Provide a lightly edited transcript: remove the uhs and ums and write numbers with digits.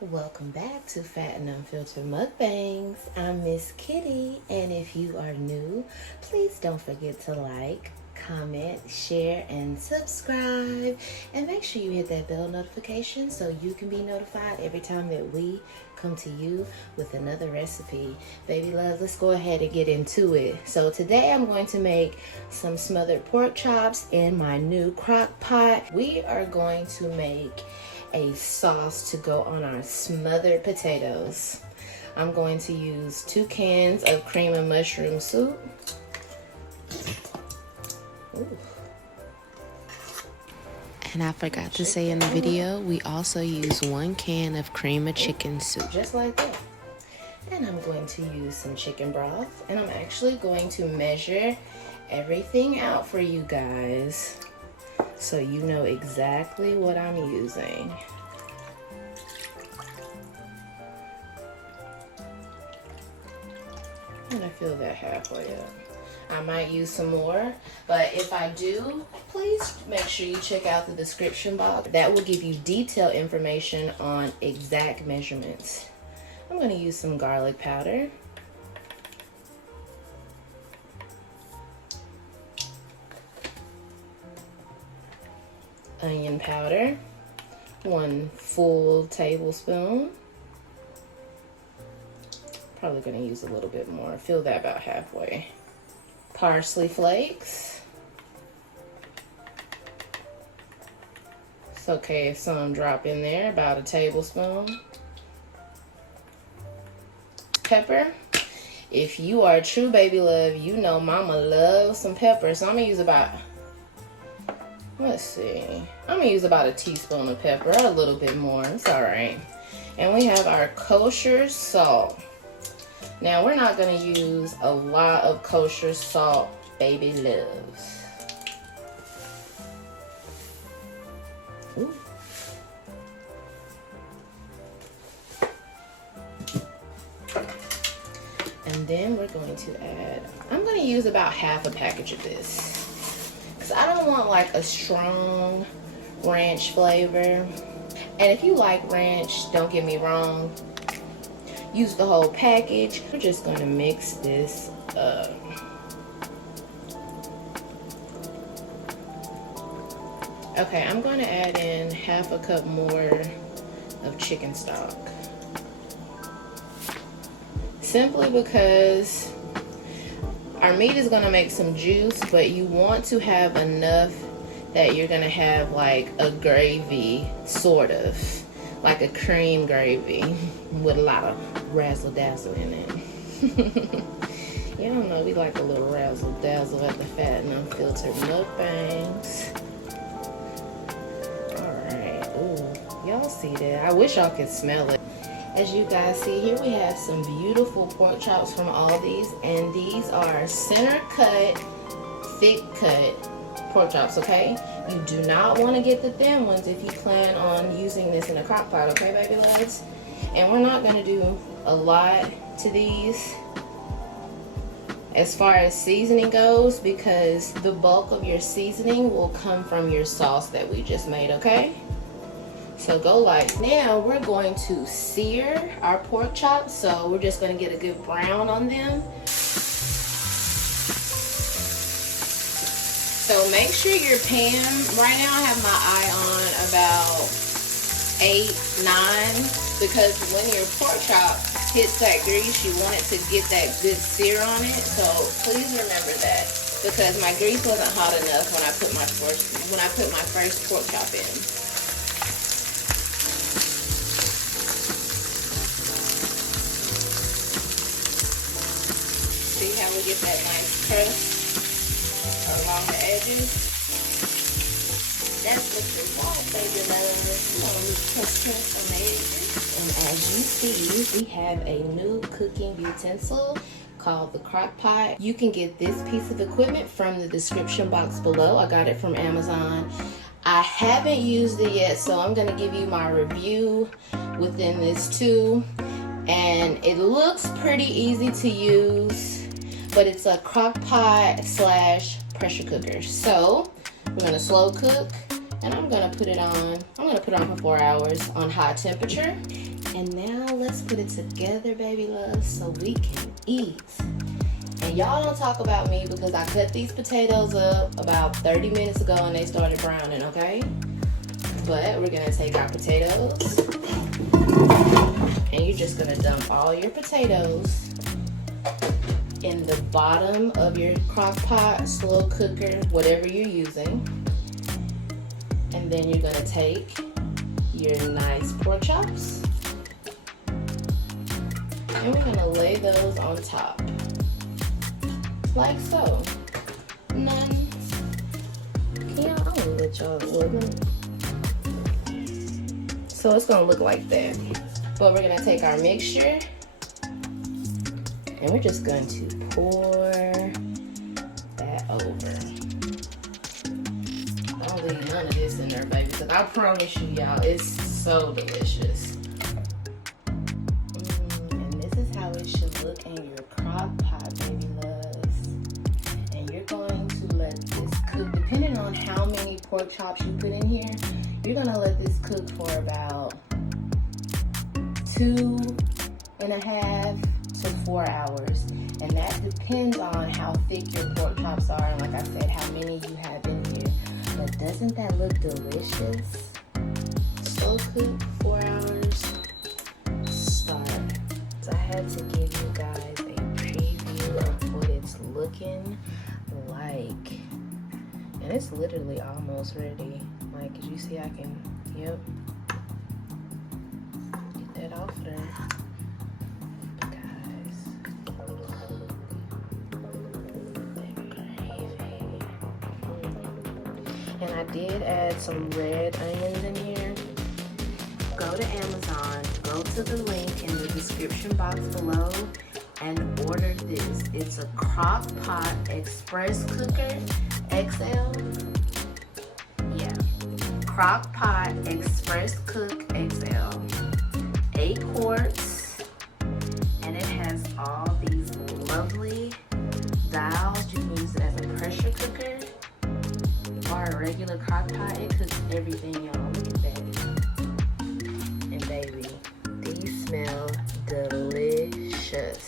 Welcome back to Fat and Unfiltered Mukbangs. I'm Miss Kitty, and if you are new, please don't forget to like, comment, share, and subscribe. And make sure you hit that bell notification so you can be notified every time that we come to you with another recipe. Baby love, let's go ahead and get into it. So today I'm going to make some smothered pork chops in my new crock pot. We are going to make a sauce to go on our smothered potatoes. I'm going to use 2 cans of cream and mushroom soup. Ooh. And I forgot to say in the video, we also use 1 can of cream of chicken soup. Just like that. And I'm going to use some chicken broth. And I'm actually going to measure everything out for you guys, so you know exactly what I'm using. And I feel that halfway up. I might use some more, but if I do, please make sure you check out the description box. That will give you detailed information on exact measurements. I'm going to use some garlic powder. Onion powder, 1 full tablespoon. Probably gonna use a little bit more. Fill that about halfway. Parsley flakes. It's okay if some drop in there, about 1 tablespoon. Pepper. If you are a true baby love, you know mama loves some pepper, so I'm gonna use about, let's see, I'm gonna use about 1 teaspoon of pepper, a little bit more, it's all right. And we have our kosher salt. Now we're not gonna use a lot of kosher salt, baby loves. Ooh. And then we're going to add, I'm gonna use about half a package of this. I don't want like a strong ranch flavor. And if you like ranch, don't get me wrong, use the whole package. We're just going to mix this up. Okay, I'm going to add in half a cup more of chicken stock. Simply because our meat is going to make some juice, but you want to have enough that you're going to have like a gravy, sort of. Like a cream gravy with a lot of razzle dazzle in it. You don't know, we like a little razzle dazzle at the Fat and Unfiltered Mukbangs. Alright, ooh, y'all see that? I wish y'all could smell it. As you guys see here, we have some beautiful pork chops from Aldi's, and these are center cut, thick cut pork chops, okay? You do not want to get the thin ones if you plan on using this in a crock pot, okay, baby loves? And we're not going to do a lot to these as far as seasoning goes, because the bulk of your seasoning will come from your sauce that we just made, okay? So go like, now we're going to sear our pork chops, so we're just going to get a good brown on them. So make sure your pan, right now I have my eye on about 8, 9, because when your pork chop hits that grease, you want it to get that good sear on it. So please remember that, because my grease wasn't hot enough when I put my first pork chop in. See how we get that nice crust along the edges? That's what you want, baby love. You want to crust on the edges. And as you see, we have a new cooking utensil called the crock pot. You can get this piece of equipment from the description box below. I got it from Amazon. I haven't used it yet, so I'm going to give you my review within this too. And it looks pretty easy to use, but it's a crock pot / pressure cooker. So we're going to slow cook, and I'm going to put it on for 4 hours on high temperature. And now let's put it together, baby loves, so we can eat. And y'all don't talk about me because I cut these potatoes up about 30 minutes ago and they started browning, okay? But we're gonna take our potatoes and you're just gonna dump all your potatoes in the bottom of your crock pot, slow cooker, whatever you're using. And then you're gonna take your nice pork chops and we're gonna lay those on top. Like so. None. Yeah, I'm gonna let y'all look. So it's gonna look like that. But we're gonna take our mixture and we're just going to pour that over. Don't leave none of this in there, baby, because I promise you, y'all, it's so delicious. And this is how it should look in your crock pot, baby loves. And you're going to let this cook, depending on how many pork chops you put in here, you're gonna let this cook for about 2.5 to 4 hours. And that depends on how thick your pork chops are, and like I said, how many you have in here. But doesn't that look delicious? Slow cook, 4 hours, start. So I had to give you guys a preview of what it's looking like. And it's literally almost ready. Like, as you see, I can, yep. Get that off there. And I did add some red onions in here. Go to Amazon, go to the link in the description box below and order this. It's a CROCKPOT Express Cooker XL. Yeah, CROCKPOT Express Cook XL. 8 quarts, and it has all these lovely dials. You can use it as a pressure cooker or a regular crock pot. It cooks everything, y'all. Look at that. And baby, these smell delicious.